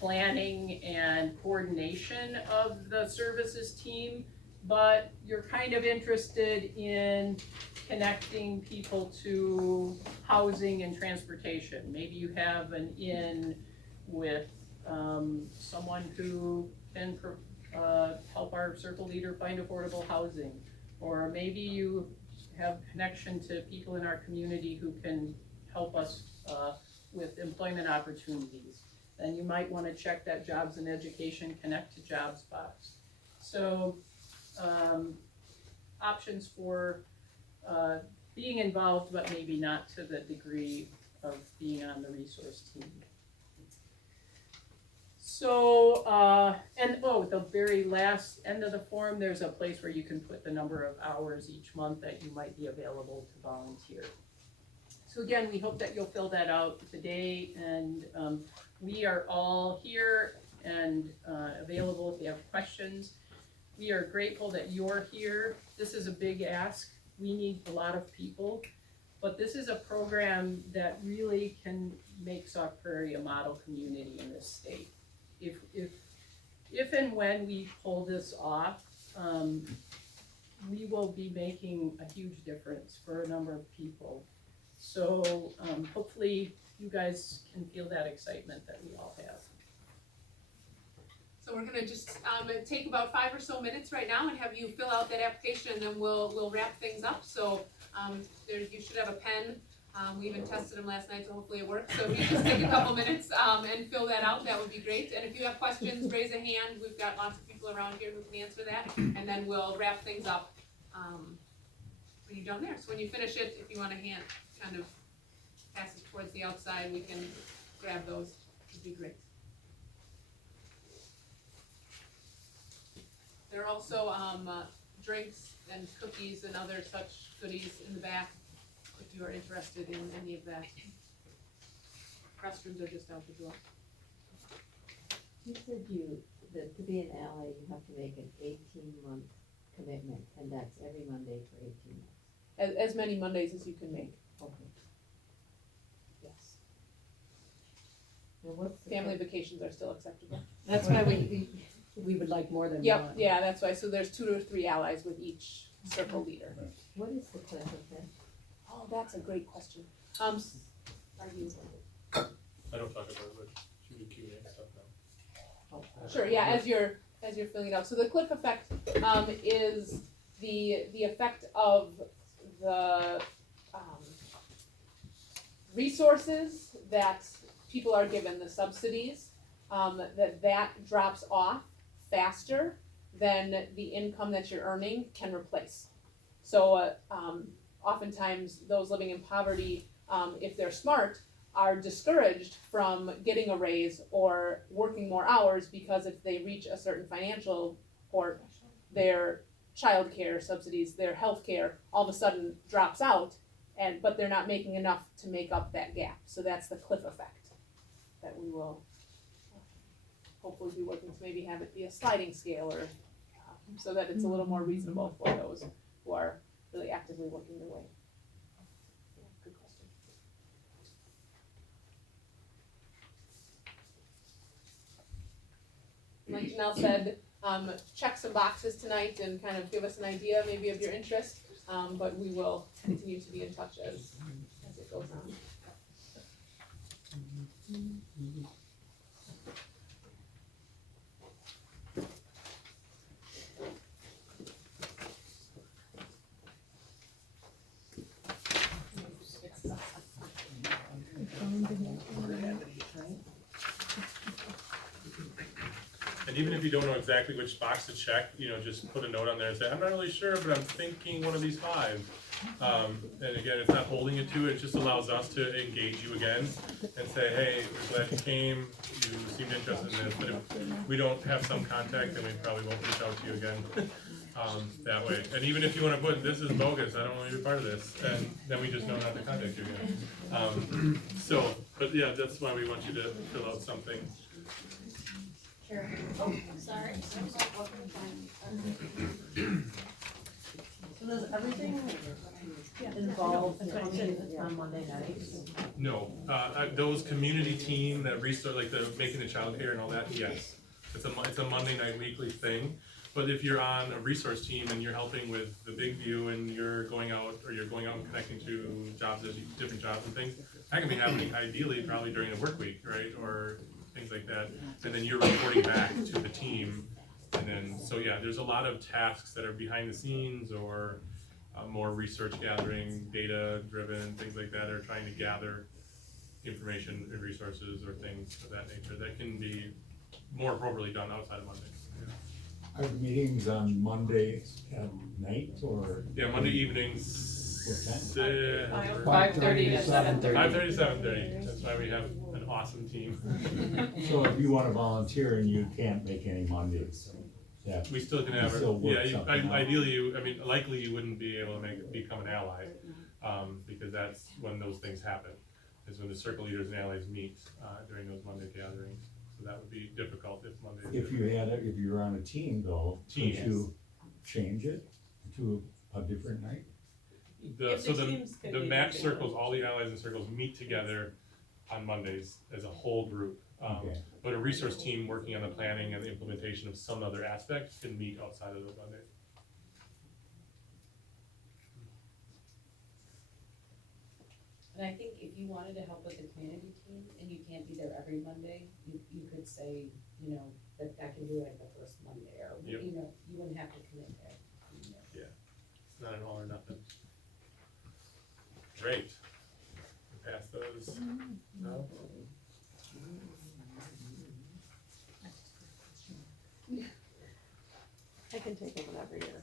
planning and coordination of the services team, but you're kind of interested in connecting people to housing and transportation. Maybe you have an in with someone who can help our circle leader find affordable housing. Or maybe you have connection to people in our community who can help us with employment opportunities. Then you might want to check that Jobs and Education Connect to Jobs box. So options for being involved, but maybe not to the degree of being on the resource team. So, the very last end of the form, there's a place where you can put the number of hours each month that you might be available to volunteer. So again, we hope that you'll fill that out today, and we are all here and available if you have questions. We are grateful that you're here. This is a big ask. We need a lot of people, but this is a program that really can make Sauk Prairie a model community in this state. If and when we pull this off, we will be making a huge difference for a number of people. So hopefully you guys can feel that excitement that we all have. So we're gonna just take about 5 or so minutes right now and have you fill out that application, and then we'll wrap things up. So you should have a pen. We even tested them last night, so hopefully it works. So if you just take a couple minutes and fill that out, that would be great. And if you have questions, raise a hand. We've got lots of people around here who can answer that. And then we'll wrap things up when you're done there. So when you finish it, if you want to kind of pass it towards the outside, we can grab those. It'd be great. There are also drinks and cookies and other such goodies in the back if you are interested in any of that. Restrooms are just out the door. You said that to be an ally, you have to make an 18-month commitment, and that's every Monday for 18 months. As many Mondays as you can make. Okay. Yes. Now what's the Family vacations are still acceptable. That's why we would like more than Yep, one. yeah, that's why. So there's 2 to 3 allies with each circle leader. What is the cliff effect? Oh, that's a great question. Are you? I don't talk about it, but should do Q&A stuff now. Sure, yeah, as you're filling it out. So the cliff effect is the effect of the resources that people are given, the subsidies, that drops off faster than the income that you're earning can replace. So oftentimes those living in poverty, if they're smart, are discouraged from getting a raise or working more hours, because if they reach a certain financial or their child care subsidies, their health care, all of a sudden drops out, but they're not making enough to make up that gap. So that's the cliff effect that we will hopefully be working to maybe have it be a sliding scale, or so that it's a little more reasonable for those who are really actively working their way. Yeah, good question. Like Janelle said, check some boxes tonight and kind of give us an idea maybe of your interest, but we will continue to be in touch as it goes on. And even if you don't know exactly which box to check, just put a note on there and say, I'm not really sure, but I'm thinking one of these 5. And again, it's not holding you to it, it just allows us to engage you again and say, hey, we're glad you came, you seemed interested in this, but if we don't have some contact, then we probably won't reach out to you again. that way. And even if you wanna put, this is bogus, I don't wanna be part of this, and then we just know not to contact you again. But yeah, that's why we want you to fill out something. Sure. Oh, sorry. So does everything involve coming on Monday nights? No, those community team, that resource, like the making the childcare and all that, yes. It's a Monday night weekly thing, but if you're on a resource team and you're helping with the big view and you're going out and connecting to jobs, different jobs and things, that can be happening ideally probably during the work week, right, or things like that, and then you're reporting back to the team, and then, so yeah, there's a lot of tasks that are behind the scenes or more research gathering, data driven, things like that, or trying to gather information and resources or things of that nature that can be more appropriately done outside of Monday. Are the meetings on Monday at night or? Yeah, Monday evenings. 5:30 to 7:30. 5:30 to 7:30. That's why we have an awesome team. So if you wanna volunteer and you can't make any Mondays, yeah. We still can have, still work yeah, something out. ideally likely you wouldn't be able to become an ally, because that's when those things happen, is when the circle leaders and allies meet, during those Monday gatherings. So that would be difficult if Monday. If you're on a team though, could you change it to a different night? The match circles, all the allies and circles meet together on Mondays as a whole group. Okay. But a resource team working on the planning and the implementation of some other aspect can meet outside of those Mondays. And I think if you wanted to help with the community team and you can't be there every Monday, you could say, you know, that I can do it like the first Monday, or, Yep. you know, you wouldn't have to commit there. Yeah, it's not an all or nothing. Great. Pass those. No? I can take them whenever you're.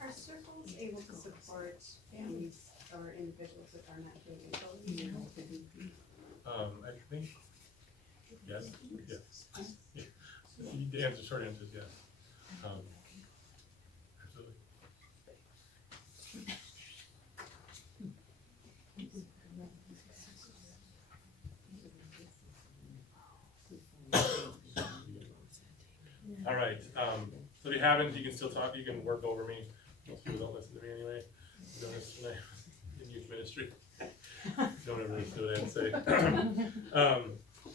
Are circles able to support families or individuals that are not doing it? I think, yes, yes. The answer, short answer is yes. Absolutely. All right, so if you haven't, you can still talk, you can work over me. Most people don't listen to me anyway. You don't listen to me in youth ministry. Don't ever listen to what I have to say.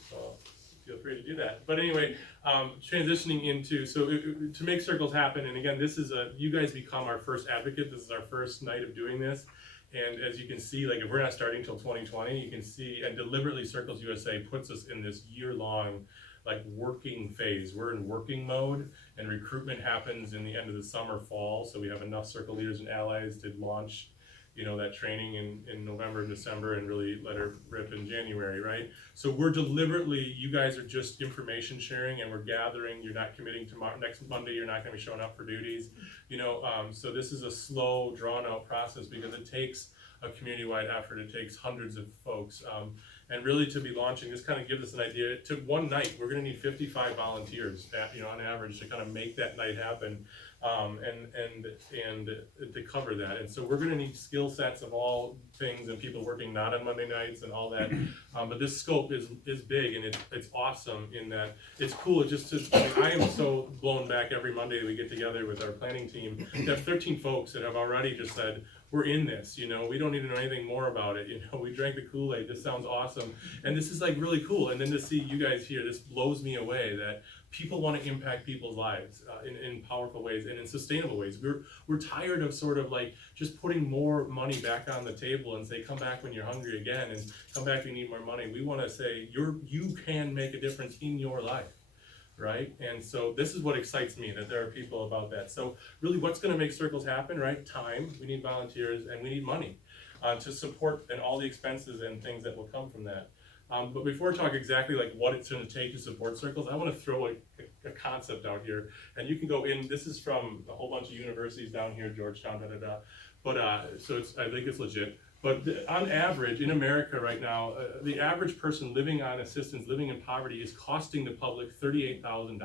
So feel free to do that. But anyway, transitioning into, to make circles happen, and again, this is you guys become our first advocate. This is our first night of doing this. And as you can see, like if we're not starting till 2020, you can see, and deliberately Circles USA puts us in this year-long like working phase. We're in working mode, and recruitment happens in the end of the summer, fall. So we have enough circle leaders and allies to launch, you know, that training in November and December and really let her rip in January, right? So we're deliberately, you guys are just information sharing and we're gathering. You're not committing tomorrow, next Monday, you're not gonna be showing up for duties. You know, so this is a slow, drawn out process because it takes a community-wide effort. It takes hundreds of folks. And really to be launching, this kind of gives us an idea. It took one night. We're gonna need 55 volunteers, you know, on average to kind of make that night happen, and to cover that. And so we're gonna need skill sets of all things and people working not on Monday nights and all that. But this scope is big and it's awesome in that it's cool. It just, I am so blown back every Monday we get together with our planning team. We have 13 folks that have already just said, we're in this, you know, we don't need to know anything more about it, you know, we drank the Kool-Aid, this sounds awesome, and this is like really cool. And then to see you guys here, this blows me away that people want to impact people's lives in powerful ways and in sustainable ways. We're tired of sort of like just putting more money back on the table and say, come back when you're hungry again and come back when you need more money. We want to say you can make a difference in your life. Right? And so this is what excites me, that there are people about that. So really what's going to make circles happen, right? Time, we need volunteers, and we need money to support and all the expenses and things that will come from that. But before I talk exactly like what it's gonna take to support Circles, I wanna throw a concept out here. And you can go in, this is from a whole bunch of universities down here, Georgetown, But, so I think it's legit. But on average, in America right now, the average person living on assistance, living in poverty, is costing the public $38,000,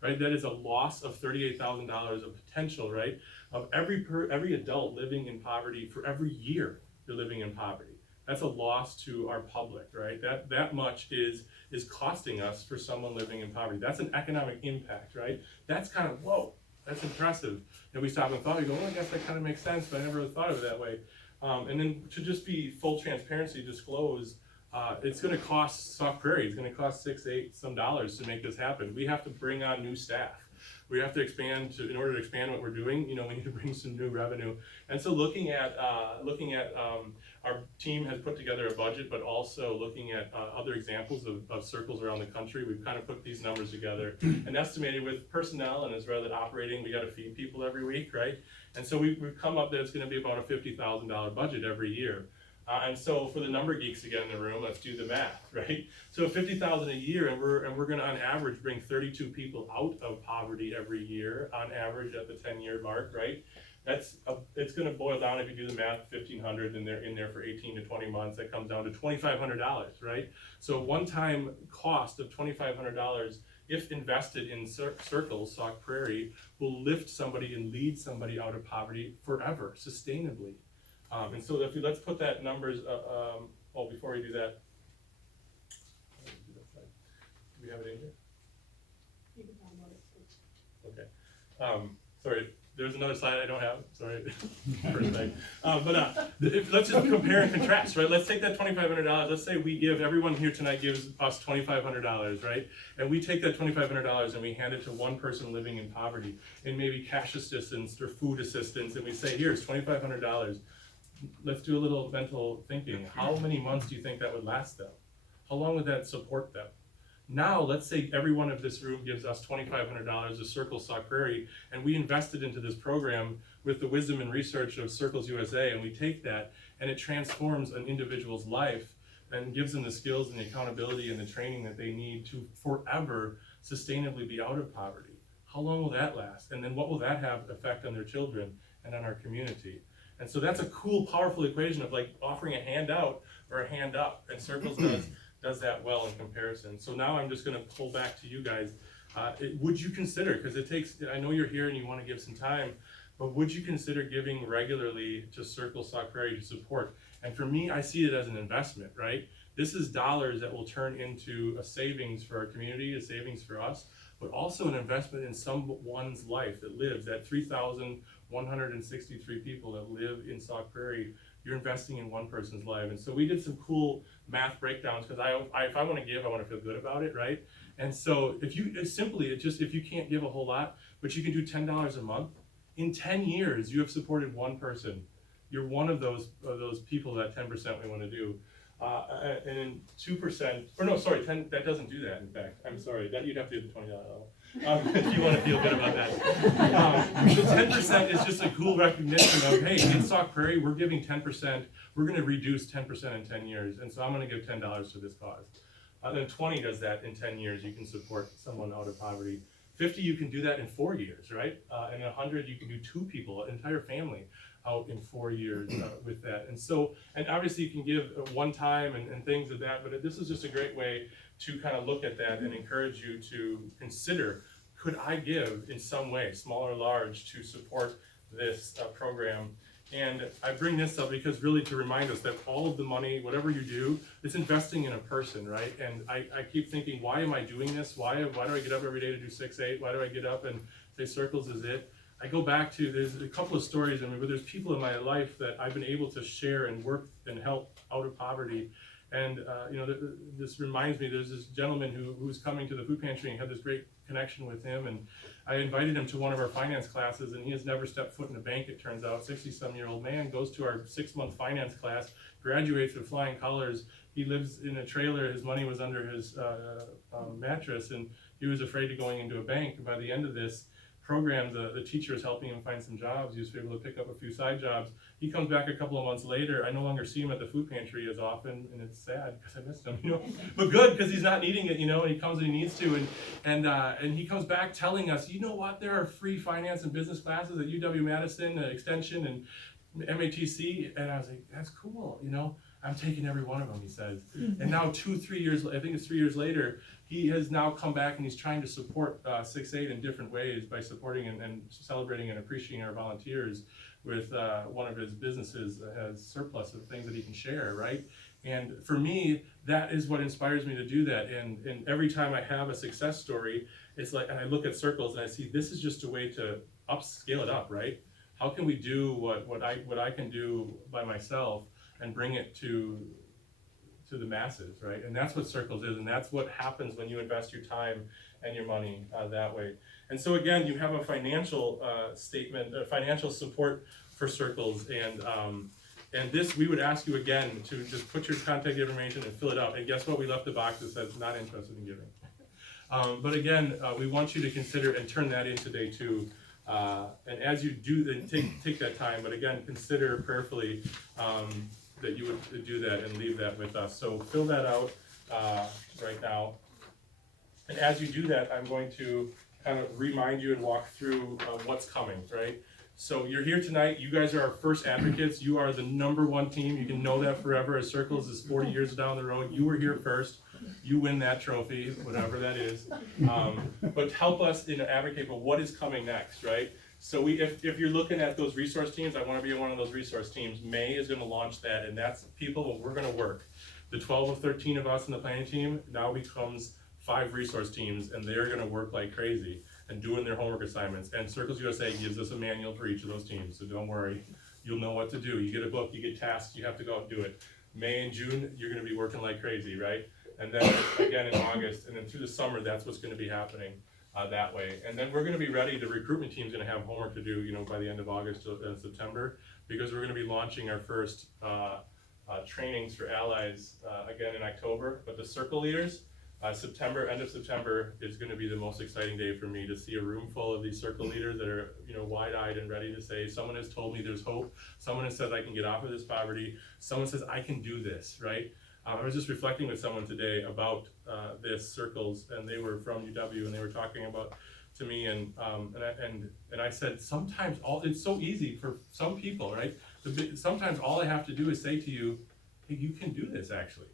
right? That is a loss of $38,000 of potential, right? Of every adult living in poverty for every year they're living in poverty. That's a loss to our public, right? That much is costing us for someone living in poverty. That's an economic impact, right? That's kind of, whoa, that's impressive. And we stop and thought, we go, well, I guess that kind of makes sense, but I never really thought of it that way. And then to just be full transparency, disclose, it's gonna cost Sauk Prairie, it's gonna cost $6-8 dollars to make this happen. We have to bring on new staff. We have to expand in order to expand what we're doing, we need to bring some new revenue. And so looking at our team has put together a budget, but also looking at other examples of circles around the country, we've kind of put these numbers together and estimated with personnel and as rather than operating, we gotta feed people every week, right? And so we've come up that it's gonna be about a $50,000 budget every year. And so for the number geeks again in the room, let's do the math, right? So $50,000 a year, and we're going to on average bring 32 people out of poverty every year, on average at the 10-year mark, right? It's going to boil down, if you do the math, 1,500, and they're in there for 18 to 20 months. That comes down to $2,500, right? So one-time cost of $2,500, if invested in Circles, Sauk Prairie, will lift somebody and lead somebody out of poverty forever, sustainably. And so let's put that numbers, before we do that, do we have it in here? You can talk about it. Okay. Sorry, there's another slide I don't have, sorry. First thing. Let's just compare and contrast, right? Let's take that $2,500, let's say everyone here tonight gives us $2,500, right? And we take that $2,500 and we hand it to one person living in poverty, in maybe cash assistance or food assistance, and we say, here's $2,500. Let's do a little mental thinking. How many months do you think that would last them? How long would that support them? Now, let's say everyone of this room gives us $2,500 to Circles Sauk Prairie, and we invested into this program with the wisdom and research of Circles USA, and we take that and it transforms an individual's life and gives them the skills and the accountability and the training that they need to forever sustainably be out of poverty. How long will that last? And then what will that have effect on their children and on our community? And so that's a cool, powerful equation of like offering a handout or a hand up, and Circles does that well in comparison. So now I'm just gonna pull back to you guys. Would you consider, because I know you're here and you wanna give some time, but would you consider giving regularly to Circles Sauk Prairie to support? And for me, I see it as an investment, right? This is dollars that will turn into a savings for our community, a savings for us, but also an investment in someone's life that lives, that 3,163 people that live in Sauk Prairie. You're investing in one person's life. And so we did some cool math breakdowns, because if I want to give, I want to feel good about it, right? And so if you can't give a whole lot, but you can do $10 a month, in 10 years you have supported one person. You're one of those people, that 10% we want to do. And 2%, or no, sorry, 10, that doesn't do that, in fact. I'm sorry, that you'd have to do the $20 level. If you want to feel good about that. The 10% is just a cool recognition of, hey, in Sauk Prairie, we're giving 10%, we're going to reduce 10% in 10 years, and so I'm going to give $10 to this cause. Then 20 does that in 10 years, you can support someone out of poverty. 50, you can do that in 4 years, right? And 100, you can do 2 people, an entire family, out in 4 years with that. And so, and obviously you can give one time and things of that, but this is just a great way to kind of look at that and encourage you to consider, could I give in some way, small or large, to support this program? And I bring this up because really to remind us that all of the money, whatever you do, it's investing in a person, right? And I keep thinking, why am I doing this? Why do I get up every day to do 6-8? Why do I get up and say Circles is it? I go back to, there's a couple of stories, but there's people in my life that I've been able to share and work and help out of poverty. And this reminds me, there's this gentleman who's coming to the food pantry and had this great connection with him, and I invited him to one of our finance classes, and he has never stepped foot in a bank, it turns out. 60-some-year-old man goes to our 6-month finance class, graduates with flying colors. He lives in a trailer, his money was under his mattress, and he was afraid of going into a bank. By the end of this, program, the teacher is helping him find some jobs. He was able to pick up a few side jobs. He comes back a couple of months later. I no longer see him at the food pantry as often, and it's sad because I missed him, you know. But good, because he's not needing it, you know, and he comes and he needs to. And he comes back telling us, you know what, there are free finance and business classes at UW-Madison, Extension, and MATC. And I was like, that's cool, you know. I'm taking every one of them, he says. And now 2-3 years, I think it's 3 years later, he has now come back and he's trying to support 6-8 in different ways by supporting and celebrating and appreciating our volunteers with one of his businesses that has surplus of things that he can share, right? And for me, that is what inspires me to do that. And every time I have a success story, it's like, and I look at Circles and I see this is just a way to scale it up, right? How can we do what I can do by myself and bring it to the masses, right? And that's what Circles is, and that's what happens when you invest your time and your money that way. And so again, you have a financial statement, financial support for Circles, and this, we would ask you again to just put your contact information and fill it out. And guess what? We left the box that says not interested in giving. But again, we want you to consider and turn that in today too. And as you do, then take that time. But again, consider prayerfully that you would do that and leave that with us. So fill that out right now. And as you do that, I'm going to kind of remind you and walk through what's coming, right? So you're here tonight. You guys are our first advocates. You are the #1 team. You can know that forever, as Circles is 40 years down the road. You were here first. You win that trophy, whatever that is. But help us advocate for what is coming next, right? So if you're looking at those resource teams, I want to be one of those resource teams. May is going to launch that, and that's people that we're going to work. The 12 of 13 of us in the planning team now becomes 5 resource teams, and they're going to work like crazy and doing their homework assignments. And Circles USA gives us a manual for each of those teams, so don't worry. You'll know what to do. You get a book, you get tasks, you have to go out and do it. May and June, you're going to be working like crazy, right? And then again in August, and then through the summer, that's what's going to be happening that way. And then we're going to be ready. The recruitment team's going to have homework to do, by the end of August to September, because we're going to be launching our first trainings for allies again in October. But the circle leaders, end of September is going to be the most exciting day for me to see a room full of these circle leaders that are, wide-eyed and ready to say, someone has told me there's hope. Someone has said I can get off of this poverty. Someone says I can do this, right? I was just reflecting with someone today about this Circles, and they were from UW, and they were talking about to me, and I said sometimes it's so easy for some people, right? Sometimes all I have to do is say to you, hey, you can do this actually.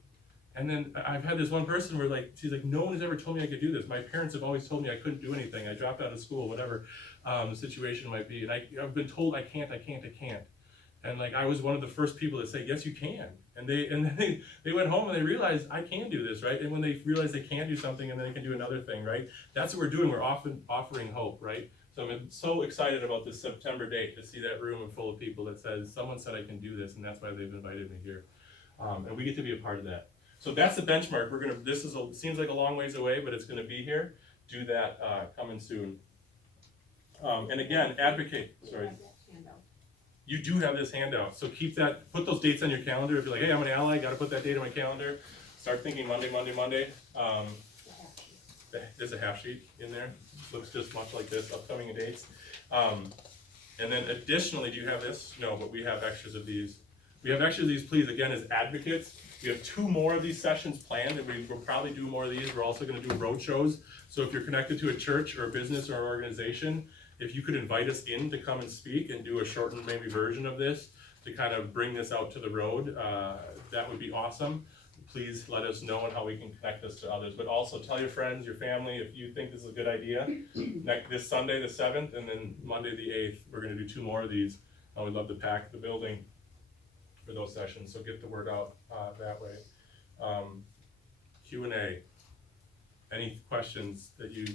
And then I've had this one person where she's like, no one has ever told me I could do this. My parents have always told me I couldn't do anything. I dropped out of school, whatever the situation might be, and I've been told I can't. And I was one of the first people to say, yes, you can. And then they went home and they realized I can do this, right? And when they realize they can do something and then they can do another thing, right? That's what we're doing. We're often offering hope, right? So I'm so excited about this September date to see that room full of people that says, someone said I can do this, and that's why they've invited me here. And we get to be a part of that. So that's the benchmark. Seems like a long ways away, but it's gonna be here. Do that coming soon. And again, advocate, sorry. You do have this handout, so put those dates on your calendar. If you're like, hey, I'm an ally, gotta put that date on my calendar. Start thinking Monday. There's a half sheet in there. Looks just much like this, upcoming dates. And then additionally, do you have this? No, but we have extras of these. We have extras of these, please, again, as advocates. We have 2 more of these sessions planned, and we will probably do more of these. We're also gonna do road shows. So if you're connected to a church or a business or an organization, if you could invite us in to come and speak and do a shortened maybe version of this to kind of bring this out to the road, that would be awesome. Please let us know on how we can connect this to others. But also tell your friends, your family, if you think this is a good idea. This Sunday, the 7th, and then Monday, the 8th, we're gonna do 2 more of these. I would love to pack the building for those sessions, so get the word out that way. Q&A. Any questions that you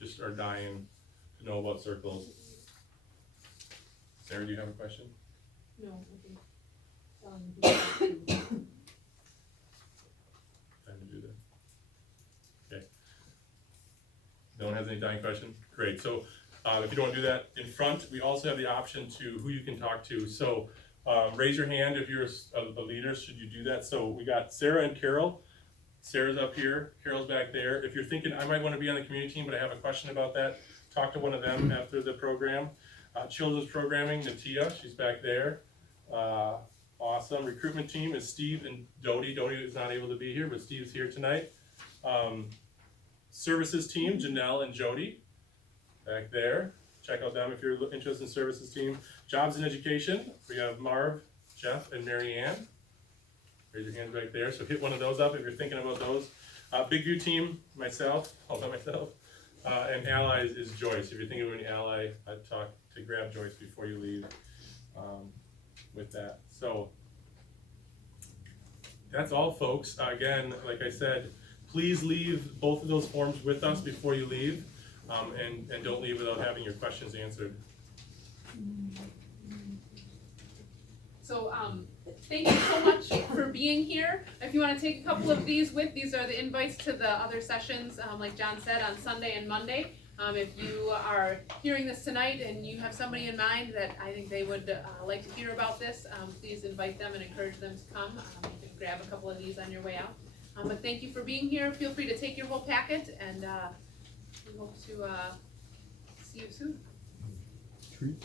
just are dying to know about Circles? Sarah, do you have a question? No, I think, Time to do that. Okay. No one has any dying question? Great. So if you don't want to do that in front, we also have the option to who you can talk to. So raise your hand if you're a leader, should you do that. So we got Sarah and Carol. Sarah's up here, Carol's back there. If you're thinking, I might want to be on the community team, but I have a question about that, talk to one of them after the program. Children's programming, Natia, she's back there. Awesome. Recruitment team is Steve and Dodie. Dodie is not able to be here, but Steve's here tonight. Services team, Janelle and Jody, back there. Check out them if you're interested in services team. Jobs and education, we have Marv, Jeff, and Mary Ann. Raise your hands right there. So hit one of those up if you're thinking about those. Big View team, myself, all by myself. And allies is Joyce. If you're thinking of any ally, I'd talk to grab Joyce before you leave with that. So that's all, folks. Again, like I said, please leave both of those forms with us before you leave, and don't leave without having your questions answered. So, thank you so much for being here. If you want to take a couple of these are the invites to the other sessions, like John said, on Sunday and Monday. If you are hearing this tonight and you have somebody in mind that I think they would like to hear about this, please invite them and encourage them to come. You can grab a couple of these on your way out. But thank you for being here. Feel free to take your whole packet, and we hope to see you soon. Treat.